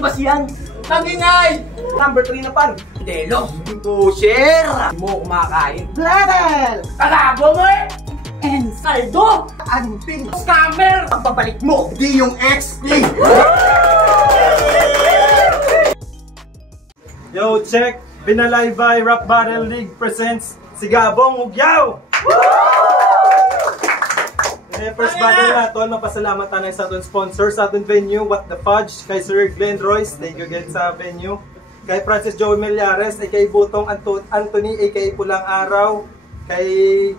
Anong basihan? Nangingay! Number 3 na pan. Delo! Pusher! Hindi mo kumakain. Bladel! Kalago mo eh! And saldo! Anting! Scammer! Ang babalik mo, di yung XP! Yo, check! Binalaybay Rap Battle League presents si Gabong Ugyaw! First battle natin, mapasalamat tayo sa ating sponsor, sa ating venue, What the Fudge, kay Sir Glenn Royce, thank you again sa venue, kay Francis Joey Millares, kay Butong Anthony, kay Pulang Araw, kay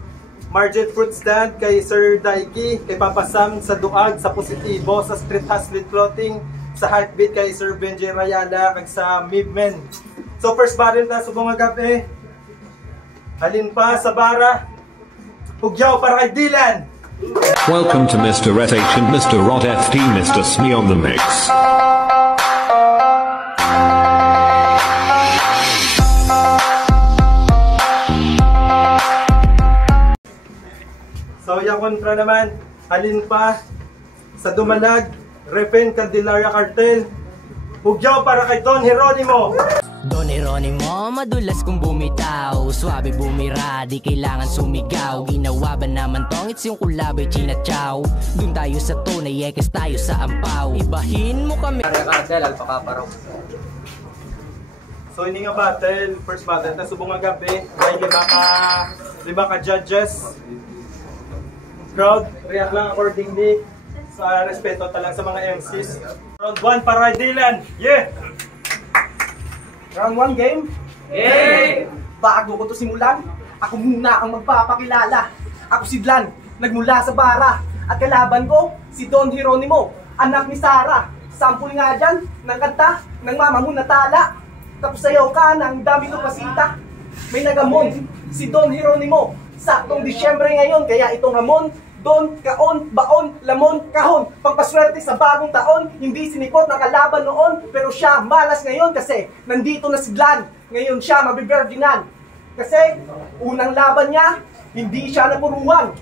Margit Fruit Stand, kay Sir Daiki, kay Papa Sam sa Duag, sa Positibo, sa Street Hustling Clothing, sa Heartbeat, kay Sir Benji Rayala, kay sa Mibmen. So first battle na, subong agabi, halin pa sa bara, Ugyaw para kay Dylan! Welcome to Mr. SH and Mr. Rod FT, Mr. Smee on the mix. So yung kontra naman, halin pa sa Dumalag, Repen Candelaria Cartel, Ugyaw para kay Don Jeronimo. Don Jeronimo, madulas kung bumitaw, swabe bumira, di kailangan sumigaw. Ginawa ba naman tong it's yung kulabay chinachaw. Dun tayo sa tunay, ekes tayo sa ampaw. Ibahin mo kami. Cartel, alpakaparaw. So hindi nga battle, first battle na subong nga gabi, may lima ka judges. Crowd, react lang accordingly sa respeto talang sa mga MCs. Round 1 para kay Dylan. Yeah! Round 1 game? Game! Bago ko to simulan, ako muna ang magpapakilala. Ako si Dlan, nagmula sa bara. At kalaban ko, si Don Jeronimo, anak ni Sarah. Sample nga dyan ng kanta ng mama mo na tala. Tapos sayaw ka ng dami ng pasita. May nagamon, si Don Jeronimo. Saktong Disyembre ngayon, kaya itong hamon, Don, kaon, baon, lamon, kahon. Pagpaswerte sa bagong taon, hindi sinikot na kalaban noon, pero siya malas ngayon kasi nandito na si Dlan. Ngayon siya mabiberginan. Kasi unang laban niya, hindi siya napuruan.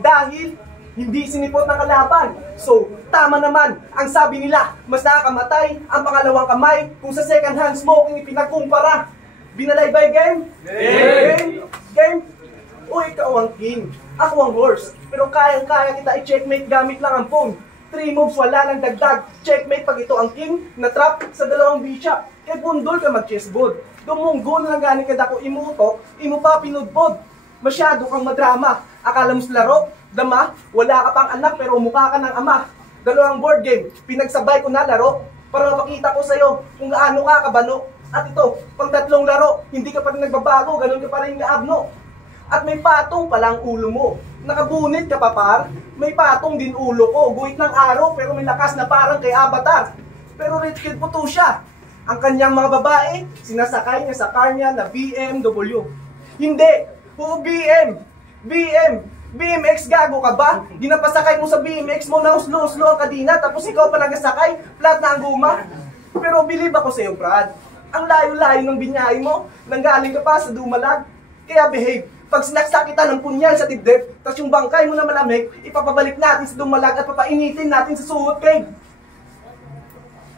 Dahil hindi sinipot ng kalaban. So, tama naman ang sabi nila, mas nakakamatay ang pangalawang kamay kung sa second hand smoking ipinagkumpara. Binalaybay game? Game! Game! Uy, ikaw ang king, ako ang horse, pero kayang-kaya kita i-checkmate gamit lang ang phone. 3 moves, wala nang dagdag, checkmate pag ito ang king, na-trap sa dalawang bishop. Kay bundol ka mag-chessboard, dumunggo na lang galing ka dako imutok, imo pa pinudbod. Masyado kang madrama, akala mo sa laro, dama, wala ka pang anak pero mukha ka ng ama. Dalawang board game, pinagsabay ko na laro, para mapakita ko sa'yo kung gaano ka kabano. At ito, pang 3 laro, hindi ka pa rin nagbabago, ganun ka pa rin gaabno. At may patong palang ulo mo. Nakabunit ka pa par, may patong din ulo ko. Guhit ng araw pero may lakas na parang kay Avatar. Pero rich kid po to siya. Ang kanyang mga babae, sinasakay niya sa car niya na BMW. Hindi, BMX gago ka ba? Ginapasakay mo sa BMX mo na uslo-uslo ang kadina tapos ikaw pa nagasakay, flat na ang guma. Pero believe ako sa'yo, Brad. Ang layo-layo ng binyahe mo, nanggaling ka pa sa Dumalag. Kaya behave. Pag sinaksak kita ng punyal sa dibdib, tapos yung bangkay mo na malamig, ipapabalik natin sa Dumalag at papainitin natin sa suhot cave.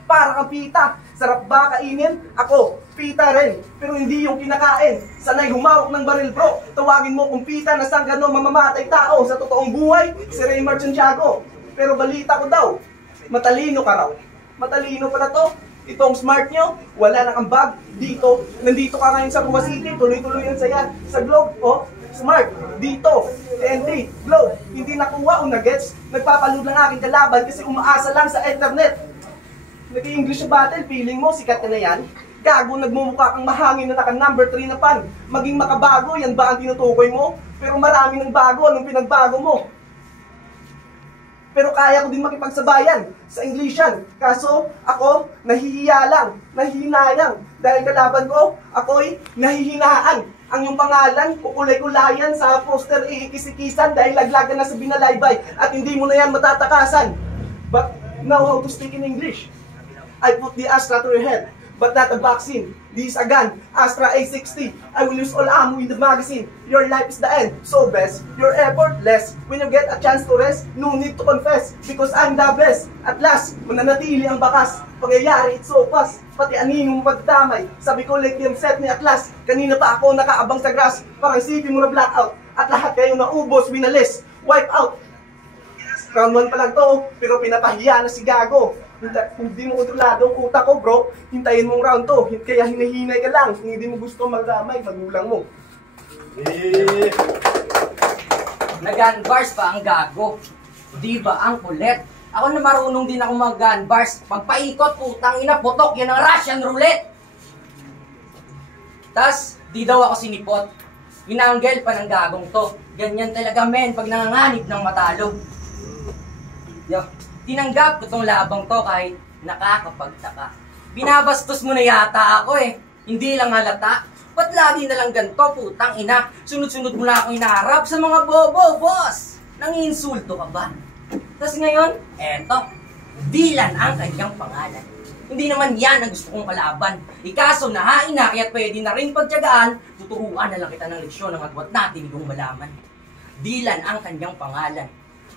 Para kang pita, sarap ba kainin? Ako, pita rin, pero hindi yung kinakain. Sanay humawak ng baril bro, tawagin mo kung pita na sanggano mamamatay tao sa totoong buhay, si Raymar Santiago. Pero balita ko daw, matalino ka raw. Matalino pala to. Itong smart nyo, wala nang ambag dito. Nandito ka ngayon sa Rua City, tuloy-tuloy yung saya sa Globe. Oh, smart, dito, TNT, Globe. Hindi nakuha o nagets. Nagpapaload ng aking kalaban kasi umaasa lang sa internet. Nag-i-English battle, feeling mo, sikat ka na yan? Gago, nagmumukha kang mahangin na naka number 3 na pan. Maging makabago, yan ba ang tinutukoy mo? Pero marami ng bago, anong pinagbago mo? Pero kaya ko din makipagsabayan sa Englishan. Kaso, ako, nahihiya lang, nahihinayang. Dahil kalaban ko, ako'y nahihinaan. Ang yung pangalan, kukulay-kulayan sa poster, iikisikisan dahil laglagan na sa binalaybay. At hindi mo na yan matatakasan. But, now how to speak in English? I put the Astra to your head. but not a vaccine. This is a gun, Astra A60. I will use all ammo in the magazine. Your life is the end, so best. Your effort less. When you get a chance to rest, no need to confess, because I'm the best. At last, mananatili ang bakas. Pangyayari, it's so fast. Pati aninong magdamay. Sabi ko, like yung set ni Atlas. Kanina pa ako nakaabang sa grass. Parang isipin mo na blackout. At lahat kayo naubos, winalis, wipe out. Round 1 pa lang to, pero pinapahiya na si Gago. Hindi mo kontrolado ang utak ko, bro. Hintayin mong round to, kaya hinihinay ka lang. Kung hindi mo gusto magdamay, magulang mo. Nag-gun bars pa ang Gago. Di ba ang kulit? Ako na marunong din ako mag-gun bars. Pagpaikot, putang ina, putok, yan ang Russian roulette. Tas, di daw ako sinipot. Inanggel pa ng Gagong to. Ganyan talaga men, pag nanganganib ng matalo. Yo, tinanggap ko tong labang to kahit nakakapagtaka. Binabastos mo na yata ako eh. Hindi lang halata. Ba't lagi na lang ganito, putang ina? Sunod-sunod mo na akong inaharap sa mga bobo, boss. Nanginsulto ka ba? Tapos ngayon, eto, Dylan ang kanyang pangalan. Hindi naman yan ang gusto kong kalaban. Ikaso nahain na, kaya't pwede na rin pagtyagaan, tuturuan na lang kita ng leksyon ng agwat natin kung malaman. Dylan ang kanyang pangalan.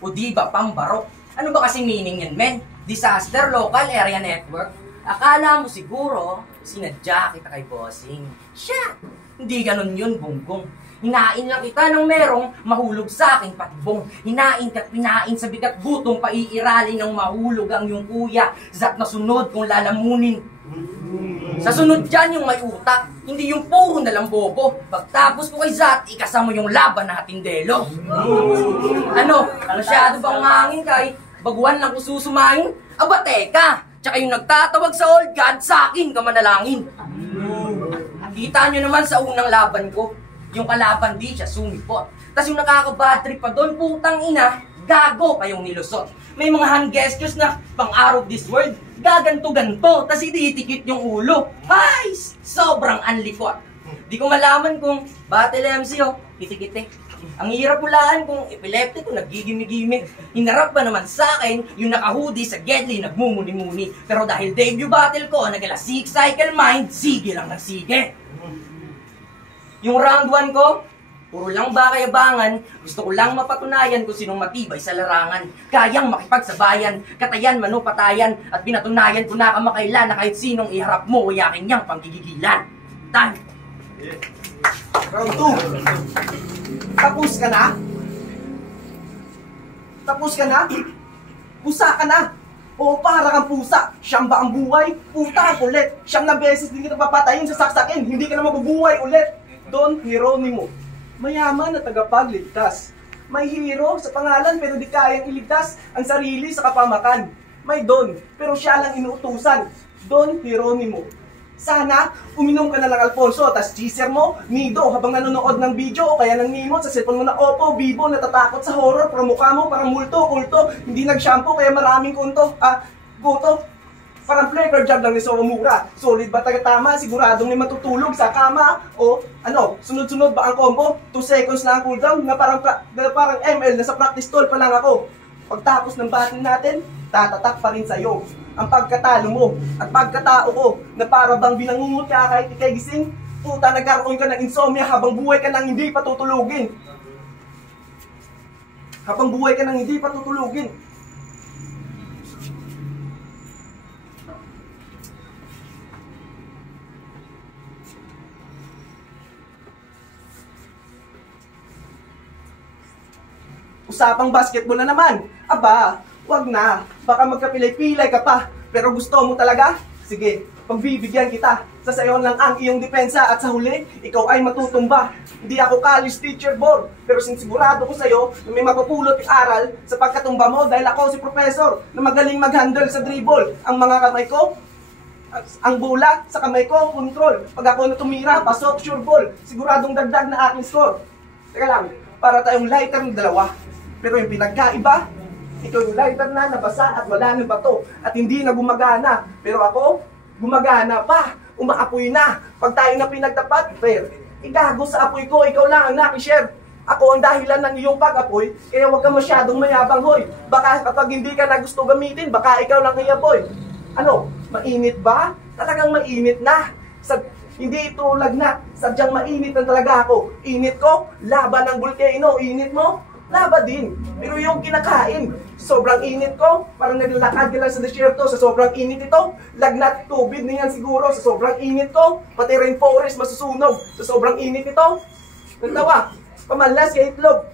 O di ba pambarok? Ano ba kasing meaning yan, men? Disaster Local Area Network? Akala mo siguro, sinadya kita kay bossing. Siya! Hindi ganun yun, bunggong. Hinain lang kita ng merong mahulog sa aking patibong. Hinain ka't pinain sa bigat gutong paiirali ng mahulog ang yung kuya. Zat na sunod kung lalamunin. Sa sunod dyan yung may utak, hindi yung puro nalang bobo. Pagtapos ko kay Zat, ikasama yung laban na hatindelo. Ano? Masyado bang mahangin kay? Baguan lang ko susumahin? Aba teka, tsaka yung nagtatawag sa old god, sa akin ka manalangin. Kita nyo naman sa unang laban ko, yung kalaban di siya sumipot. Tas yung nakaka-bad trip pa doon, putang ina, Gago pa yung nilusot. May mga hand gestures na pang out of this world, gaganto-ganto, tas ititikit yung ulo. Ay, sobrang anlikot. Di ko malaman kung battle MC o, kiti-kiti. Ang hirap hulaan kung epileptic o nagigimig-gimig. Hinarap pa naman sa akin yung naka-hoodie sa Gedli nagmumuni-muni. Pero dahil debut battle ko, nagala Six Cycle Mind, sige lang ng sige. Yung round 1 ko, puro lang bakayabangan, gusto ko lang mapatunayan kung sinong matibay sa larangan. Kayang makipagsabayan, katayan manupatayan, at pinatunayan ko na kamakailan na kahit sinong iharap mo, yakin niyang panggigigilan. Time! Round 2. Tapos ka na? Tapos ka na? Pusa ka na? O para kang pusa? Siyang ba ang buhay? Puta ang kulit. Siyang na beses din kita papatayin sa saksakin. Hindi ka na mabubuhay ulit. Don Hieronimo, mayaman na tagapagligtas. May hero sa pangalan pero di kayang iligtas ang sarili sa kapamakan. May Don, pero siya lang inuutusan. Don Hieronimo. Sana, uminom ka na lang Alfonso, tas cheeser mo, nido, habang nanonood ng video o kaya ng nimot sa cellphone mo na Oppo, Vivo, natatakot sa horror, pero mukha mo parang multo, kulto, hindi nag-shampoo kaya maraming goto. Parang flaker job lang ni Soromura. Solid ba taga-tama? Siguradong may matutulog sa kama? O ano, sunod-sunod ba ang combo? 2 seconds na ang cooldown na parang ML, nasa practice tool pa lang ako. Pagtapos ng battle natin, tatatak pa rin sa'yo ang pagkatalo mo at pagkatao ko na para bang binangungot ka kahit ikay gising. Puta, nagkaroon ka ng insomnia habang buhay ka nang hindi patutulugin. Habang buhay ka nang hindi patutulugin. Usapang basketball na naman. Aba, wag na. Baka magkapilay-pilay ka pa. Pero gusto mo talaga? Sige, pagbibigyan kita. Sasayawan lang ang iyong depensa at sa huli, ikaw ay matutumba. Hindi ako college teacher board, pero sinsigurado ko sa'yo na may mapupulot yung aral sa pagkatumba mo dahil ako si professor na magaling mag-handle sa dribble. Ang mga kamay ko, ang bola sa kamay ko, control. Pag ako na tumira, pasok, sure ball. Siguradong dagdag na aking score. Teka lang, para tayong lighter ng dalawa. Pero yung pinagkaiba, ikaw yung lighter na nabasa at wala ng bato at hindi na gumagana. Pero ako, gumagana pa, umaapoy na. Pag tayo na pinagtapat, fair. Igago sa apoy ko, ikaw lang ang nakishare. Ako ang dahilan ng iyong pag-apoy, kaya huwag ka masyadong mayabang hoy. Baka kapag hindi ka na gusto gamitin, baka ikaw lang iapoy. Ano, Mainit ba? Talagang mainit na. Hindi ito lagnat. Sadyang mainit na talaga ako. Init ko, laba ng volcano. Init mo, laba din. Pero yung kinakain, sobrang init ko. Parang naglalakad ka lang sa desierto. Sa sobrang init ito, lagnat tubig na yan siguro. Sa sobrang init ko, pati rainforest masusunog. Sa sobrang init ito, nagtawa, pamalas kay itlog.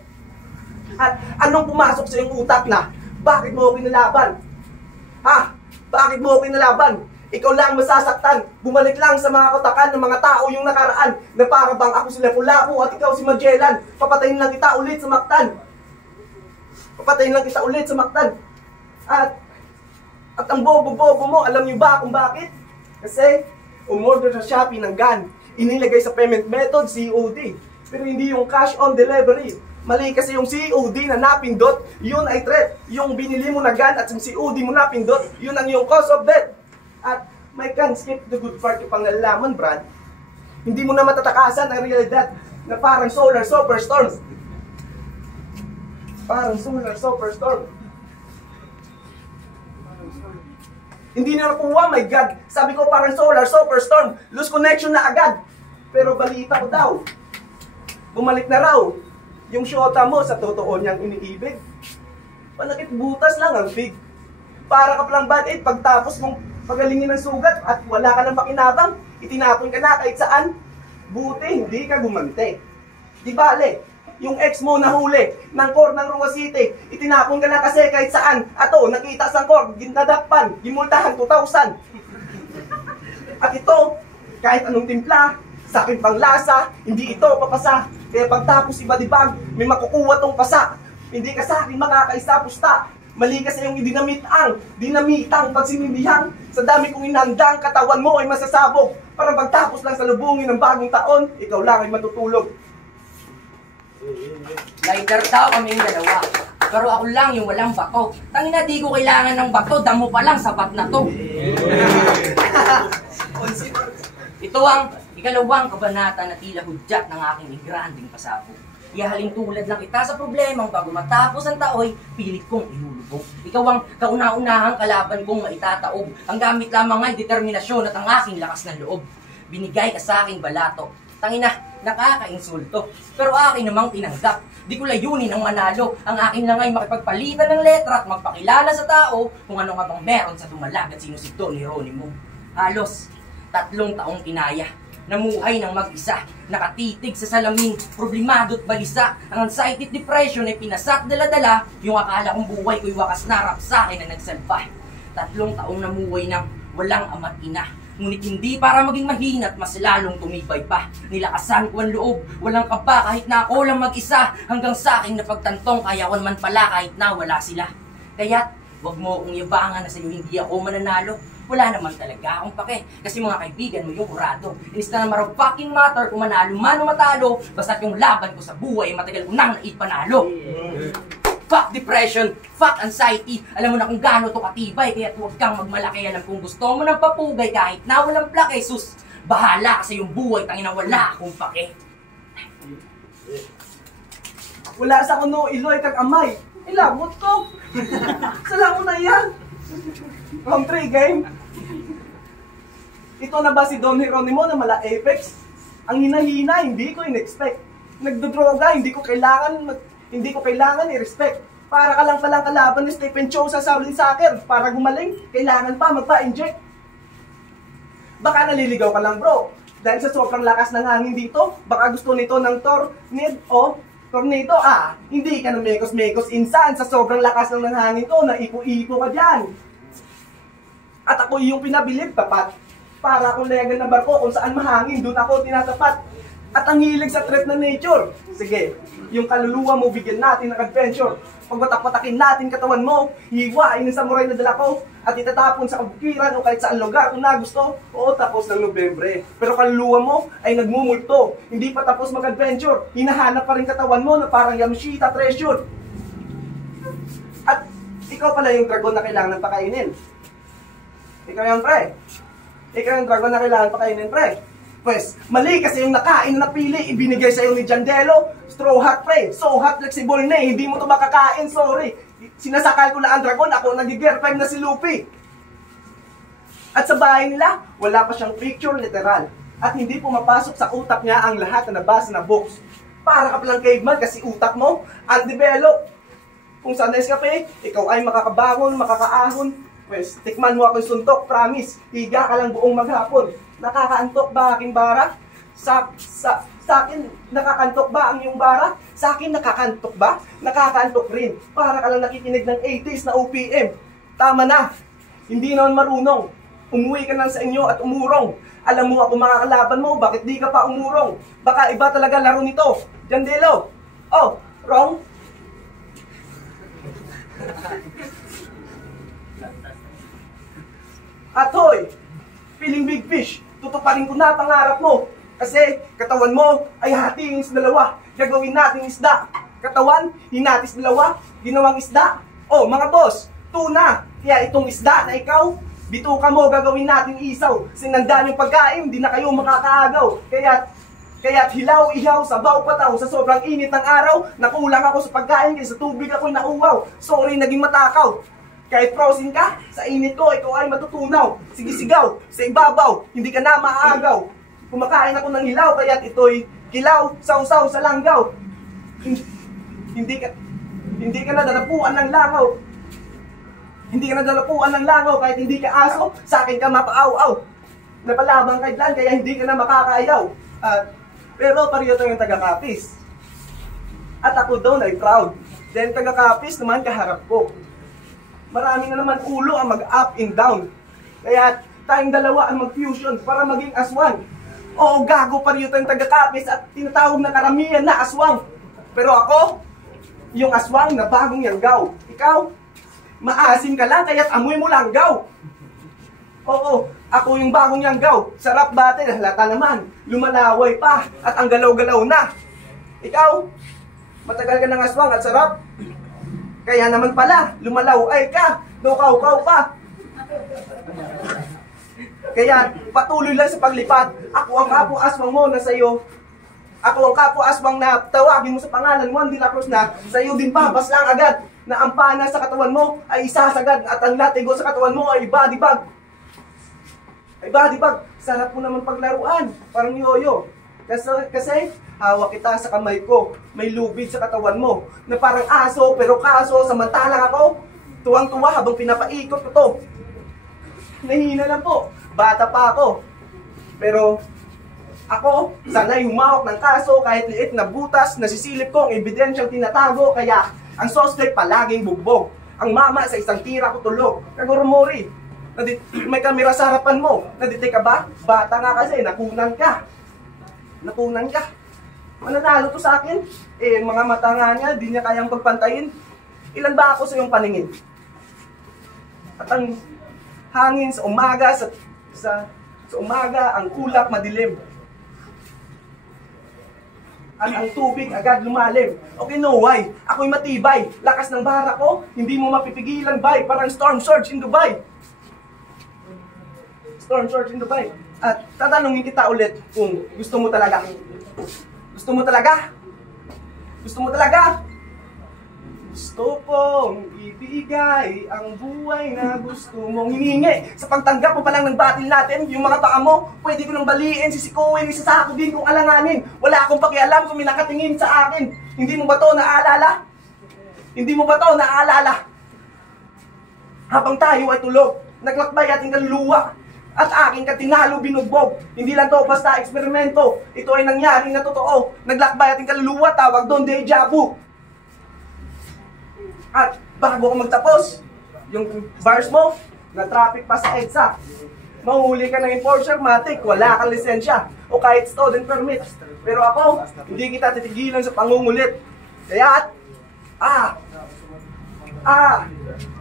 At anong pumasok sa iyong utak na, bakit mo ako kinalaban? Ha? Bakit mo ako kinalaban? Ikaw lang masasaktan. Bumalik lang sa mga katakan ng mga tao yung nakaraan na para bang ako si Lapu-Lapu at ikaw si Magellan. Papatayin lang kita ulit sa Mactan. Papatayin lang kita ulit sa Mactan. At ang bobo-bobo mo, alam niyo ba kung bakit? Kasi umorder sa Shopee ng gun. Inilagay sa payment method, COD. Pero hindi yung cash on delivery. Mali kasi yung COD na napindot, yun ay threat. Yung binili mo na gun at yung COD mo napindot, yun ang yung cause of death. At may can skip the good part yung pangalaman, Brad. Hindi mo na matatakasan ang realidad na parang solar superstorm. Parang solar superstorm. Hindi na nakuha, my God. Sabi ko parang solar superstorm. Lose connection na agad. Pero balita ko daw, bumalik na raw yung syota mo sa totoo niyang iniibig. Panakit butas lang ang big. Para ka palang bad aid pagtapos mong pagalingin ng sugat at wala ka nang makinabang, itinapon ka na kahit saan. Buti, hindi ka gumante. Di bale, yung ex mo nahuli ng core ng Rua City, itinapon ka na kasi kahit saan. Ato, nakita sa core, ginadakpan, gimultahan 2,000. At ito, kahit anong timpla, sa akin pang lasa, hindi ito papasa. Kaya pagtapos ibadibag, may makukuha tong pasa. Hindi ka sa akin makakaisa pusta. Mali kasi yung dinamitang pagsinindihang. Sa dami kong inandang, katawan mo ay masasabog. Para pagtapos lang sa lubungin ng bagong taon, ikaw lang ay matutulog. Lighter daw kaming dalawa. Pero ako lang yung walang bato. Tangina, di ko kailangan ng bato. Damo pa lang, sapat na to. Ito ang ikalawang kabanata na tila hudyat ng aking igranding pasabog. Ihaling tulad lang kita sa problemang bago matapos ang taoy, pilit kong ilulubog. Ikaw ang kauna-unahang kalaban kong maitataob. Ang gamit lamang ay determinasyon at ang aking lakas ng loob. Binigay ka sa aking balato. Tangina, nakaka-insulto. Pero akin namang tinanggap. Di ko layunin ang manalo. Ang akin lang ay makipagpalitan ng letra at magpakilala sa tao kung ano nga bang meron sa dumalag at sino si Don Hieronimo. Halos 3 taong kinaya. Namuhay ng mag-isa, nakatitig sa salamin, problemado at balisa. Ang anxiety at depression ay pinasat dala-dala, yung akala kong buhay ko'y wakas na rap sa akin na nagsalba. 3 taong namuhay ng walang ama't ina, ngunit hindi para maging mahina at mas lalong tumibay pa. Nilakasan ko ang loob, walang kaba kahit na ako lang mag-isa, hanggang sa aking napagtantong kayawan man pala kahit na wala sila. Kaya't huwag mo akong yabangan na sa'yo hindi ako mananalo. Wala naman talaga akong pake. Kasi mga kaibigan mo yung kurado. Inis na naman fucking matter kung manalo man o matalo. Basta't yung laban ko sa buhay, matagal ko nang naipanalo. Fuck depression, fuck anxiety. Alam mo na kung gaano to katibay. Kaya huwag kang magmalaki. Alam kung gusto mo ng papugay kahit na walang plake. Sus, bahala kasi yung buhay, tangina wala akong pake. Wala sa kuno, iloy kag amay. Ilabot ko. Salamat na yan. Round 3 game. Ito na ba si Don Hieronimo na mala Apex? Ang hinahina, hindi ko in-expect. Nagdodroga, hindi ko kailangan i-respect. Para ka lang palang kalaban ni Stephen Chow sa Shaolin Soccer. Para gumaling, kailangan pa magpa-inject. Baka naliligaw ka lang bro. Dahil sa sobrang lakas ng hangin dito, baka gusto nito ng tornado, hindi ka na mekos-mekos insan sa sobrang lakas ng hangin ko, naipo-ipo ka dyan. At ako yung pinabilib, tapat. Para akong legal na barko kung saan mahangin, doon ako tinatapat. At ang hilig sa threat na nature. Sige, yung kaluluwa mo, bigyan natin ng adventure. Pagpatak-patakin natin katawan mo, hiwain ng samurai na dala ko, at itatapon sa kabukiran o kahit saan lugar kung nagusto. Oo, tapos ng Nobyembre. Pero kaluluwa mo ay nagmumulto. Hindi pa tapos mag-adventure. Hinahanap pa rin katawan mo na parang Yamashita treasure. At ikaw pala yung dragon na kailangan pakainin. Ikaw yung pre. Ikaw yung dragon na kailangan pakainin, pre. Pues, mali kasi yung nakain na napili, ibinigay sa'yo ni Jandelo. Straw hat, pre. So hot, flexible na eh. Hindi mo to makakain, sorry. Sinasakal ko lang ang dragon, ako nag-girlfriend na si Luffy. At sa bahay nila, wala pa siyang picture literal. At hindi pumapasok sa utak niya ang lahat na nabasa na books. Para ka palang caveman kasi utak mo, undeveloped. Kung sanay ka ikaw ay makakabangon, makakaahon. Pues, tikman mo ako'y suntok, promise. Higa ka lang buong maghapon. Nakakaantok ba aking bara? Sa akin, nakakantok ba ang iyong bara? Sa akin, nakakantok ba? Nakakantok rin. Para ka lang nakikinig ng 80s na OPM. Tama na. Hindi naman marunong. Umuwi ka lang sa inyo at umurong. Alam mo ako mga kalaban mo, bakit di ka pa umurong? Baka iba talaga laro nito. Jandelo. Oh, wrong? At hoy, feeling big fish, tutuparin ko na pangarap mo. Kasi katawan mo ay hatiin sa dalawa. Gagawin natin isda. Katawan, hinatis dalawa, ginawang isda. Oh, mga boss, tuna. Kaya itong isda na ikaw, bituka mo, gagawin natin isaw. Sinandaan yung pagkain, di na kayo makakaagaw. Kaya't hilaw, ihaw, sabaw, pataw. Sa sobrang init ng araw, nakulang ako sa pagkain, kaya sa tubig ako'y nauwaw. Sorry, naging matakaw. Kahit frozen ka, sa init ko, ikaw ay matutunaw. Sige sigaw, sa ibabaw, hindi ka na maaagaw. Kumakain ako ng hilaw, kaya't ito'y kilaw, sausaw sa langgaw. Hindi ka na dalapuan ng langaw. Hindi ka na dalapuan ng langaw, kahit hindi ka aso, sa akin ka mapaaw-aw. Napalabang kay Dlan, kaya hindi ka na makakaayaw. Pero pareho yung taga-Kapis. At ako doon ay proud. Then taga-Kapis naman kaharap ko. Marami na naman ulo ang mag-up and down. Kaya tayong dalawa ang mag-fusion para maging aswang. Oo, gago pareho tayong taga-Kapis at tinatawag na karamihan na aswang. Pero ako, yung aswang na bagong yanggaw. Ikaw, maasim ka lang kaya't amoy mo langgaw. Oo, ako yung bagong yanggaw. Sarap bate, halata naman. Lumalaway pa at ang galaw-galaw na. Ikaw, matagal ka ng aswang at sarap. Kaya naman pala, lumalaw-ay ka. Nukaw-kaw pa. Kaya patuloy lang sa paglipat. Ako ang kapo-aswang mo na sa'yo. Ako ang kapo-aswang na tawagin mo sa pangalan Juan de la Cruz na sa'yo din babas lang agad. Na ang pana sa katawan mo ay isasagad at ang latigo sa katawan mo ay body bag. Ay body bag, sarap mo naman paglaruan, parang yoyo. Kasi hawak kita sa kamay ko, may lubid sa katawan mo, na parang aso pero kaso, samantalang ako, tuwang-tuwa habang pinapaikot ko to. Nahihina lang po, bata pa ako. Pero ako, sanay humawak ng kaso kahit liit na butas, nasisilip ko ang ebidensyang tinatago, kaya ang suspect palaging bugbog. Ang mama sa isang tira ko tulog. Kagurumori, may kamera sa harapan mo. Nadite ka ba? Bata nga kasi, nakunan ka. Nakunan ka. Mananalo to sa akin? Mga mata nga niya, di niya kayang pagpantayin. Ilan ba ako sa iyong paningin? At ang hangin sa umaga, sa umaga, ang ulap madilim. At ang tubig agad lumalim. Okay, no why? Ako'y matibay. Lakas ng bara ko, hindi mo mapipigilan, bay. Parang storm surge in Dubai. Storm surge in Dubai. At tatanungin kita ulit kung gusto mo talaga. Gusto mo talaga? Gusto mo talaga? Gusto kong ibigay ang buhay na gusto mong hiningi. Sa pagtanggap mo pa lang ng battle natin, yung mga paa mo, pwede ko nang baliin, sisikuin, isasako din kung alanganin. Wala akong pakialam kung may nakatingin sa akin. Hindi mo ba to naaalala? Hindi mo ba to naaalala? Habang tayo ay tulog, naglakbay ating kaluluwa. At aking katinalo binugbog. Hindi lang to basta eksperimento. Ito ay nangyari na totoo. Naglakbay ating kaluluwa, tawag doon deja vu. At bago ako magtapos, yung bars mo, na traffic pa sa EDSA. Mahuhuli ka ng enforcer, matik, wala kang lisensya. O kahit student permit. Pero ako, hindi kita titigilan sa pangungulit. Kaya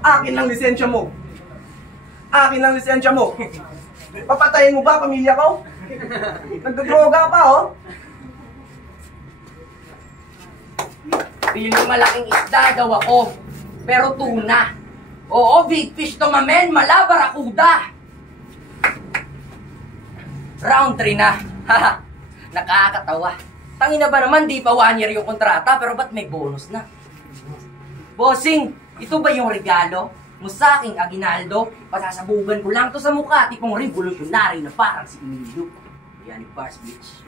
akin ang lisensya mo. Akin ang lisensya mo. Papatayin mo ba pamilya ko? Nagdodroga pa, oh. Piling malaking isda daw ako, pero tuna. Oo, big fish to mamen, malabarakuda. Round 3 na. Haha, nakakatawa. Tangina ba naman, di pa 1 year yung kontrata, pero ba't may bonus na? Bossing, ito ba yung regalo? mo sa aking aginaldo, pasasabugan ko lang to sa mukha, tipong revolutionary na parang si Emilio. Yan ni Bars Bleach.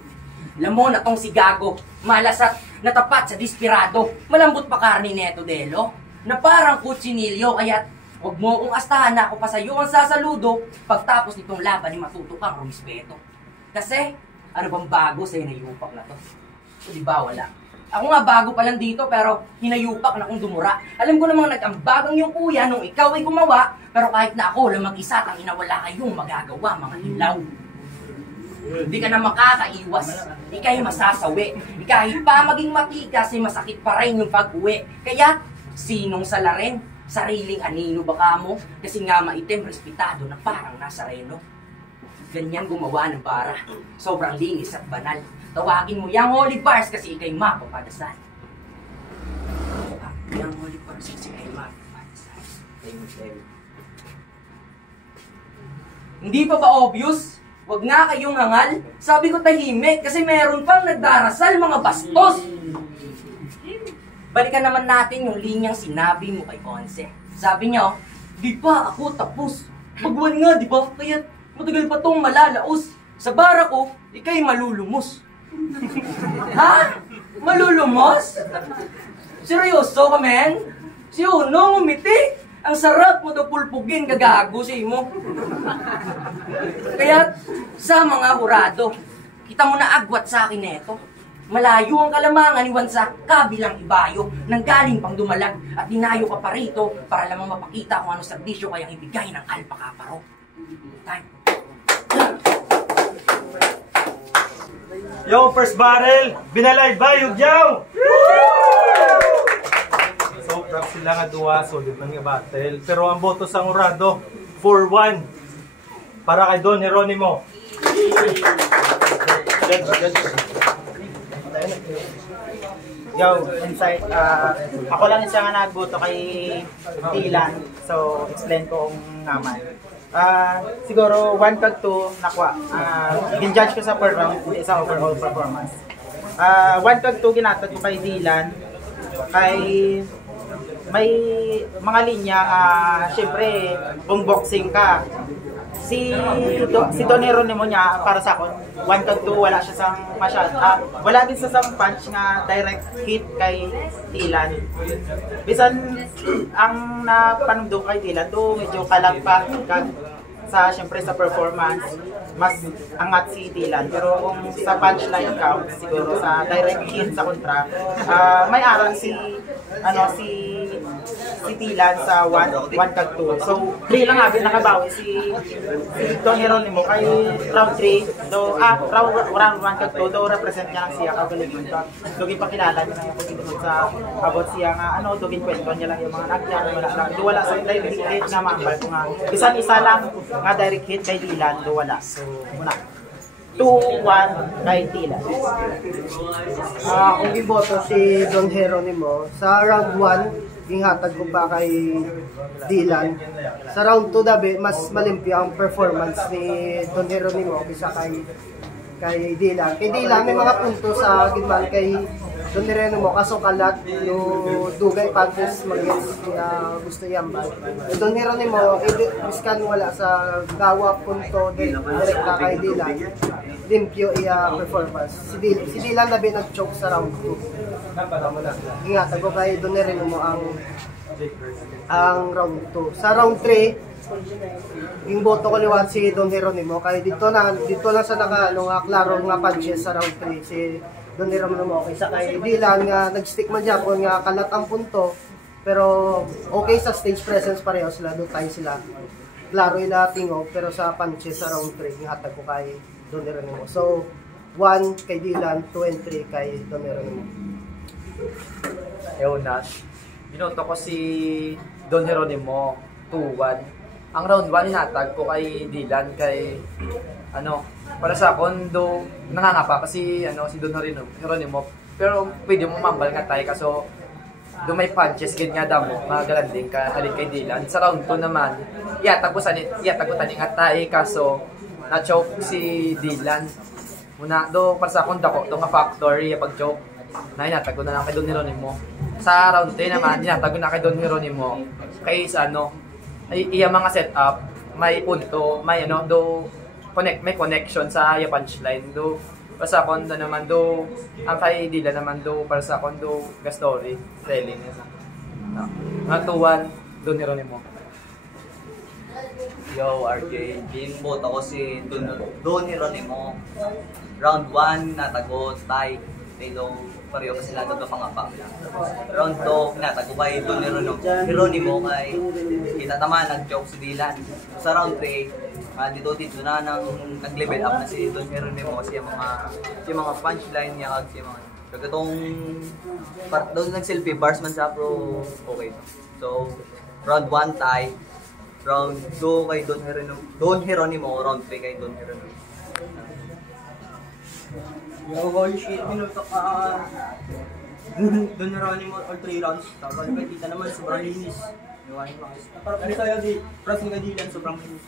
Alam mo na tong si Gago, malas at natapat sa dispirado, malambot pa karni neto delo, na parang kutsinilyo, kaya huwag mo kong astahan na ako pa sa'yo ang sasaludo, pagtapos nitong laban ni matuto kang rumispeto. Kasi, ano bang bago sa hinayupak na to? O di ba wala? Ako nga bago pa lang dito pero hinayupak na kong dumura. Alam ko namang nag-ambagang yung kuya nung ikaw ay gumawa, pero kahit na ako lang mag-isa tang inawala kayong magagawa mga hilaw. Hindi ka na makakaiwas, ika'y masasawi. Kahit pa maging matikas ay masakit pa rin yung pag-uwi. Kaya, sinong salarin? Sariling anino baka mo? Kasi nga maitim, respetado na parang nasa reno. Ganyan gumawa ng bara. Sobrang linis at banal. Tawagin mo yung Holy Bars kasi ikay mapapadasal. Yung Holy Bars kasi ikay mapapadasal. Hindi pa ba obvious? Huwag nga kayong hangal. Sabi ko tahimik kasi meron pang nagdarasal mga bastos. Balikan naman natin yung linyang sinabi mo kay Onse. Sabi niya, di pa ako tapos. Magwan nga, di ba? Kaya matagal pa tong malalaos. Sa bara ko, ikay malulumos. Ha? Malulumos? Seryoso ka, men? Si Uno, umiti. Ang sarap mo daw pulpugin, gagago si mo. Kaya, sa mga hurado, kita mo na agwat sa akin neto. Malayo ang kalamangan iwan sa kabilang ibayo nang galing pang dumalag at dinayo ka pa rito para lamang mapakita kung ano serbisyo kayang ibigay ng alpakaparo. Time. Yo, first barrel! Binalay ba, Yugyaw? So, props sila nga duwa, solid man nga battle. Pero ang boto sa Urado, 4-1. Para kay Don Jeronimo. Yo, insight, ako lang siya nga nagboto kay Dylan, so explain ko kung naman. Siguro 1 kag 2 nakuha. Gin-judge ko sa per round, sa overall performance. 1 kag 2 ginatag ko kay Dylan, kay may mga linya, syempre kung boxing ka, si Don Jeronimo niya, para sa akin, 1 kag 2, wala siya sa masyad. Wala din sa punch nga direct hit kay Dylan. Bisan, ang napanumdo kay Dylan, do medyo kalagpak sa, syempre, sa performance, mas angat si Dylan. Pero kung sa punchline count, siguro sa direct hit sa kontra, may aral si Dylan sa 1 kag 2. So, 3 lang agad nakabawi si Don Jeronimo kay round 3. Do round 1 kag 2 do represent niya lang siya kagaligin ka. Dugin pa kilala niya na yung pagkitulog sa about siya nga dugin kwento niya lang yung mga nagyan wala lang. Do wala sa direct hit na mambal ko nga. Bisan isa lang nga direct hit kay Dylan do wala. So, muna 2-1 kay Dylan. Kung iboto si Don Jeronimo, sa round 1, ginhatag ko pa kay Dylan. Sa round 2, dabi, mas malimpyo ang performance ni Don Jeronimo kaysa kay Dylan. Kay Dylan, may mga punto sa ginman kay Don Jeronimo, kaso kalat, no dugay pagkis mag-gets na gusto yambal. Don Jeronimo, miskan wala sa gawa punto direkta kay Dylan. Limpyo iya performance. Si Dylan labi nag-choke sa round 2. Ingat ako kay Don Jeronimo ang round 2. Sa round 3, yung boto ko liwat si Don Jeronimo kay dito lang sa klaro nga punches sa round 3 si Don Jeronimo kaysa kay Dylan nga nag-stick man dyan kung nga kalat ang punto pero okay sa stage presence pareho sila, doon tayo sila klaro ila tingog pero sa punches sa round 3 yung hatag ko kay Don Jeronimo. So 1 kay Dylan, 2 and 3 kay Don Jeronimo. Eonas, binoto ko si Don Jeronimo 2-1. Ang round 1 inatag ko kay Dylan kay para sa akin do nangangapa kasi si Don Jeronimo pero pwede mo mambal nga tayo kaso do may punches gid nga damo mga galanding ka halin kay Dylan. Sa round 2 naman iyatag ko tani nga tayo kaso na-choke si Dylan. Muna do para sa akin dako do nga factory pag-choke na inatag ko na lang kay Don Jeronimo. Sa round 3 naman inatag ko na kay Don Jeronimo kay sa iya mga setup, may punto, may may connection sa iya punchline. Do, para sa akon naman ang kay Dylan naman para sa akon story, telling niya sa. Nga tuwan, Don Jeronimo. Yo, RJ, boto ko si Don Jeronimo. Round 1, natago, tie. Tayo, pareho kasi sila ito pangapa. Round 2, natago kay Don Jeronimo kay kitatamaan, nag-joke si Dylan. Sa round 3, dito na nag-level up na si Don Jeronimo kasi yung mga punchline niya kasi yung mga kagatoong doon nag-selfie bars man sa pro okay to. So, round 1 tie. Round 2 kay Don Jeronimo, round 3 kay Don Jeronimo. Yo, holy shit, minuto ka. Don Jeronimo all 3 rounds. Tapos kay Tita naman, sobrang linis. Ano tayo di, Francis Kadilan, sobrang linis.